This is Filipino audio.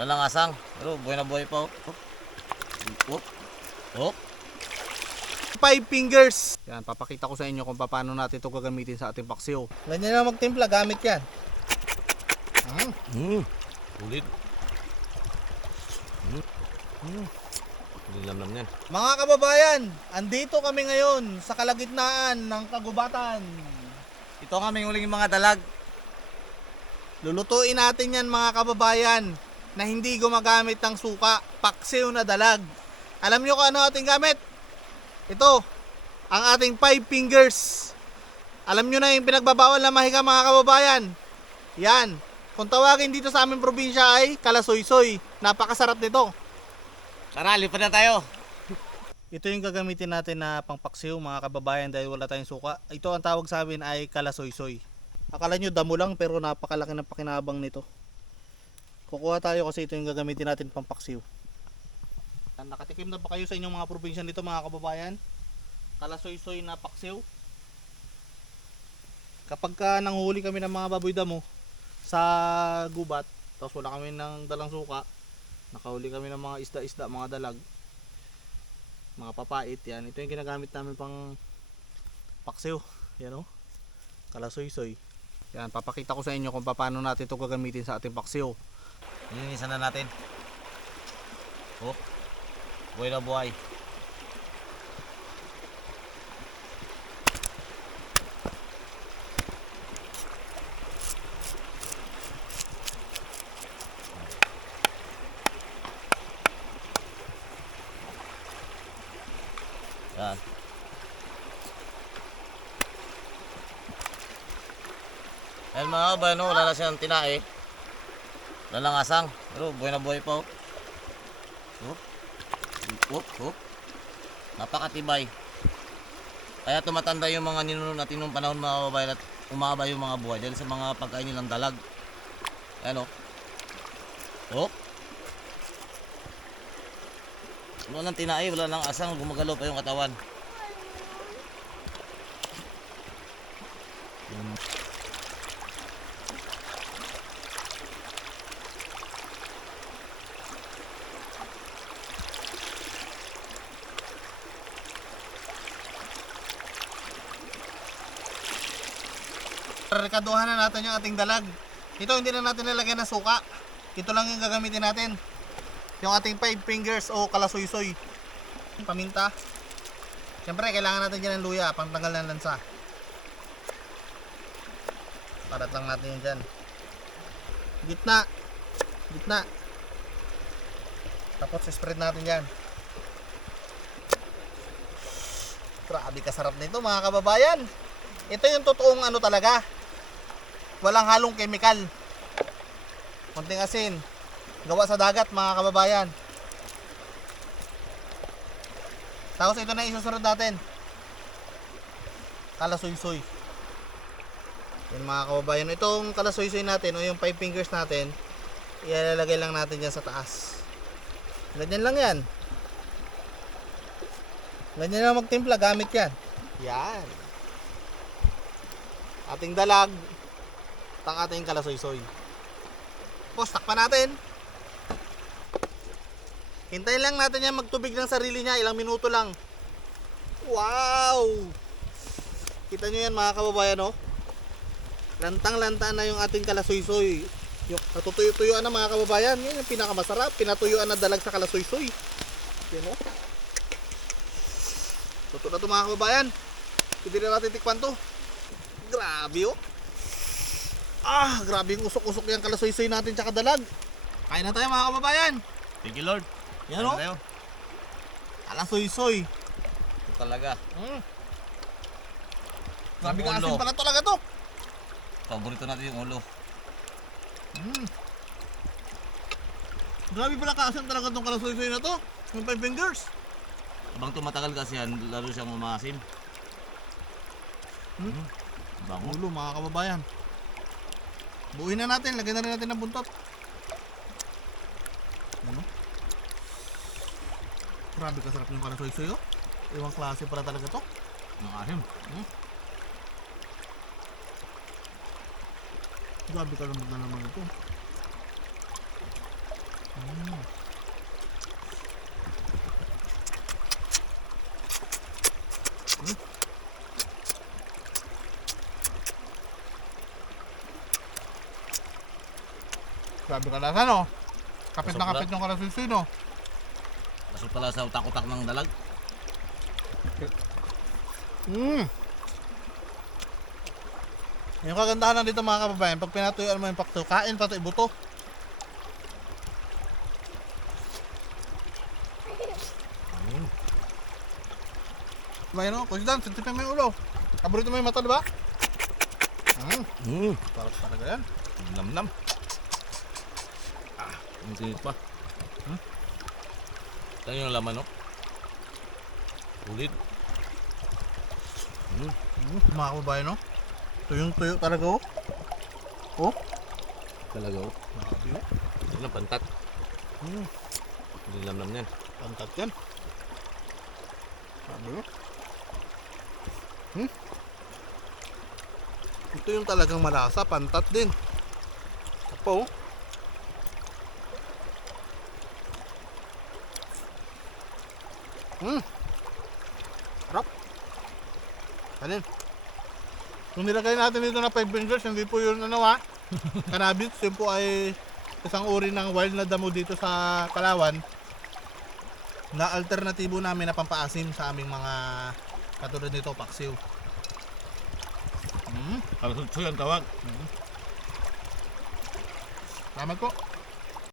Wala lang asang. Pero buhay na buhay pa. Oh. Oh. Five fingers. Yan, papakita ko sa inyo kung paano natin ito gagamitin sa ating paksiw. Ganyan na magtimpla, gamit yan. Ulit. Lam yan. Mga kababayan, andito kami ngayon sa kalagitnaan ng kagubatan. Ito ang aming huling mga dalag. Lulutuin natin yan mga kababayan na hindi gumagamit ng suka, paksiw na dalag. Alam nyo kung ano ating gamit? Ito, ang ating five fingers. Alam nyo na yung pinagbabawal na mahiga mga kababayan. Yan, kung tawagin dito sa aming probinsya ay kalasoy-soy. Napakasarap nito. Tara, lipad na tayo. Ito yung gagamitin natin na pangpaksiw mga kababayan dahil wala tayong suka. Ito ang tawag sa amin ay kalasoy-soy. Akala nyo damo lang pero napakalaki ng pakinabang nito. Kukuha tayo kasi ito yung gagamitin natin pangpaksiw. Nakatikim na ba kayo sa inyong mga probinsya nito mga kababayan? Kalasoy-soy na paksiw. Kapag nanghuli kami ng mga baboy damo sa gubat, tapos wala kami ng dalang suka, nakahuli kami ng mga isda-isda, mga dalag, mga papait, yan. Ito yung ginagamit namin pang paksiw. Yan o, kalasoy-soy. Yan, papakita ko sa inyo kung paano natin ito gagamitin sa ating paksiw. Linisan na natin. Oh. Buhay na buhay. Yan. Ayan mga kabayan, wala na siyang tinae. Wala lang asang. Pero buhay na buhay pa. Napakatibay. Kaya tumatanda yung mga ninuno natin nung panahon mga kababayan at umaba yung mga buhay dahil sa mga pagkain nilang dalag. Ayan o. Wala lang tinae, wala lang asang, gumagalaw pa yung katawan. Rekaduhan na natin yung ating dalag. Ito hindi na natin nilagyan ng suka. Ito lang yung gagamitin natin. Yung ating five fingers o kalasoy-soy. Paminta. Siyempre kailangan natin dyan ng luya, pangtanggal ng lansa. Parat lang natin yun dyan. Gitna. Gitna. Tapos spread natin dyan. Grabe kasarap nito mga kababayan. Ito yung totoong ano talaga. Walang halong chemical. Konting asin. Gawa sa dagat mga kababayan. Tapos ito na isusunod natin. Kalasoy-soy. Yan mga kababayan. Itong kalasoy-soy natin o yung five fingers natin, ilalagay lang natin dyan sa taas. Ganyan lang yan. Ganyan lang magtimpla. Gamit yan. Yan. Ating dalag. At ang ating kalasoy-soy. Tapos takpan natin. Hintayin lang natin yan magtubig ng sarili niya. Ilang minuto lang. Wow! Kita nyo yan mga kababayan oh. Lantang-lanta na yung ating kalasoy-soy. Yung natutuyo-tuyuan na mga kababayan. Yan yung pinakamasarap. Pinatuyuan na dalag sa kalasoy-soy. Yan oh. Tuto na ito mga kababayan. Hindi na natin tikpan to. Grabe oh. Grabe yung usok-usok yung kalasoy-soy natin tsaka dalag. Kain na tayo mga kababayan. Thank you Lord. Yan o. Kalasoy-soy. Ito talaga. Grabe ka Ulo. asin pala talaga to. Paborito natin yung ulo. Grabe pala kaasin talaga tong kalasoy-soy na to. Yung five fingers. Habang tumatagal kasi yan, lalo siyang mamasim. Bango. Ulo mga kababayan. Buuin na natin. Lagyan na rin natin ng buntot. Ano? Grabe kasarap yung kalasoy-soy oh. Iwang klase pala talaga to. Ang asim. Grabe ka naman na naman ito. Sabi ka lasa no? Kapit na Masarap. kapit yung kalasusoy no? Kaso pala sa utak-utak ng dalag. Yung kagandahan lang dito mga kababayan, pag pinatuyuan mo yung pakto, kain pati buto. May no, Kuya Dan, sintipin mo yung ulo. Paborito mo yung mata, di ba? Sarap talaga yan. Nam-nam. Ang tinis pa. Ito yung laman, no? Ulit. Mga kababayan no? Tuyong tuyo talaga oh. Oh, Talaga, oh. grabe oh. Ano, pantat. Hindi nam-nam yan. Pantat yan. Grabe oh. Ito yung talagang malasa, pantat din. Apo oh. Sarap. Kanin. Kung nilagay natin dito na 5 fingers, hindi po yun ano ha. Cannabis, yun po ay isang uri ng wild na damo dito sa Palawan na alternatibo namin na pampaasim sa aming mga katulad nito, paksiw. Kalusutso yan tawag. Salamat po.